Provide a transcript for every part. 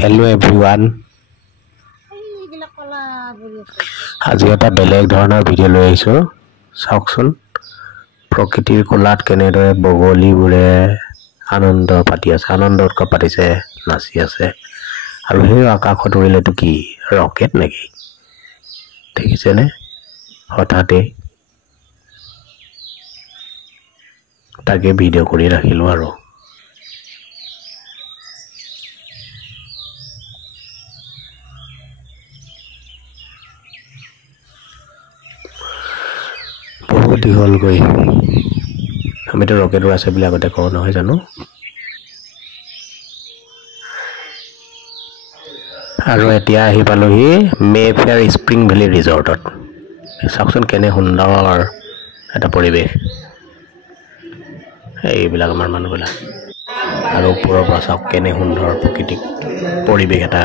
Hello everyone. আজি এটা বেলেগ ধৰণৰ ভিডিঅ' লৈ আহিছো চাওকচোন প্ৰকৃতিৰ কোলাত কেনেদৰে বগলীবোৰে আনন্দ পাতি আছে আনন্দ উৎসৱ পাতিছে নাচি আছে আৰু সেই আকাশত উৰিলেটো কি ৰকেট নেকি দেখিছেনে হঠাতে তাকে ভিডিঅ' কৰি ৰাখিলো আৰু বহুত দীঘল গৈ আমিতো ৰকেট উৰাইছে বুলি আগতে কওঁ নহয় জানো আৰু এতিয়া আহি পালোহি মেফেয়াৰ স্প্ৰিং ভেলী ৰিজৰ্টত চাওকচোন কেনে সুন্দৰ এটা পৰিৱেশ এইবিলাক আমাৰ মানুহবিলাক আৰু ওপৰৰ পৰা চাওক কেনে সুন্দৰ প্ৰাকৃতিক পৰিৱেশ এটা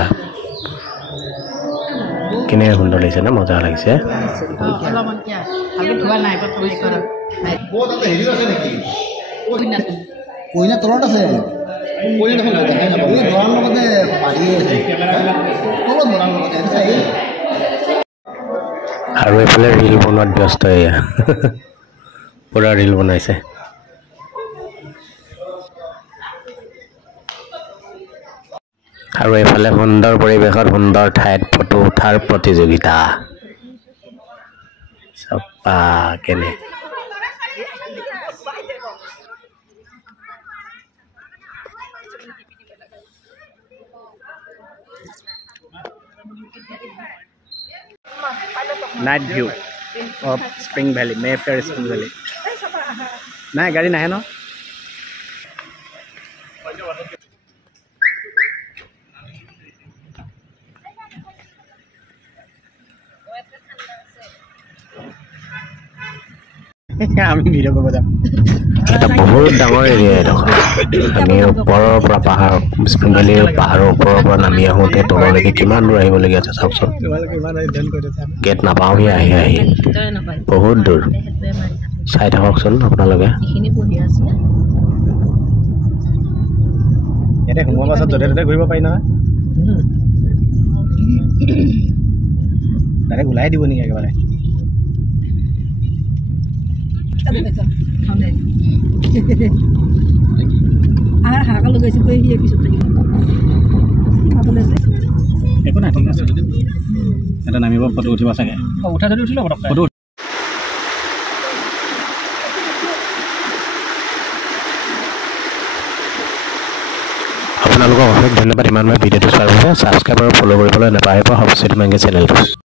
কেনে সুন্দৰ লাগিছে না মজা লাগিছে কইনা তলত আছে কইনা দেখোন দেখাই নাপাব এই দৰাৰ লগতে পাৰি আছে তলত দৰাৰ লগতে আছে আৰু এফালে ৰিল বনোৱাত ব্যস্ত এয়া পুৰা ৰিল বনাইছে আৰু এফালে সুন্দৰ পৰিৱেশত সুন্দৰ ঠাইত ফটো উঠাৰ প্ৰতিযোগিতা চপা কেনে Night view of Spring Valley, Mayfair Spring Valley. Nah, gari nahe no? আমি ভিডিও করব যাম এটা বহুত ডাঙৰ এৰিয়া এটা আমি ওপৰৰ পৰা পাহাৰ স্প্ৰিং ভেলীৰ পাহাৰৰ ওপৰৰ পৰা নামি আহোঁতে তললৈকে কিমান দূৰ আহিবলগীয়া আছে চাওকচোন গেট নাপাওঁহি আহি বহুত দূৰ চাই থাককচোন আপোনালোকে ইয়াতে সোমোৱাৰ পাছত য'তে ত'তে ঘূৰিব পাৰি নহয় ডাইৰেক্ট ওলাই দিব নেকি একেবাৰে একো নাই ঠিক আছে এটা নামিব ফটো উঠিব চাগে উঠা যদি উঠিলে ফটো আপোনালোকক অশেষ ধন্যবাদ ইমান ভিডিঅ'টো চোৱাৰ বাবে ছাবস্ক্ৰাইব আৰু ফ'ল' কৰিবলৈ নাপাহৰিব সবচেয়ে তোমালোকে চেনেলটো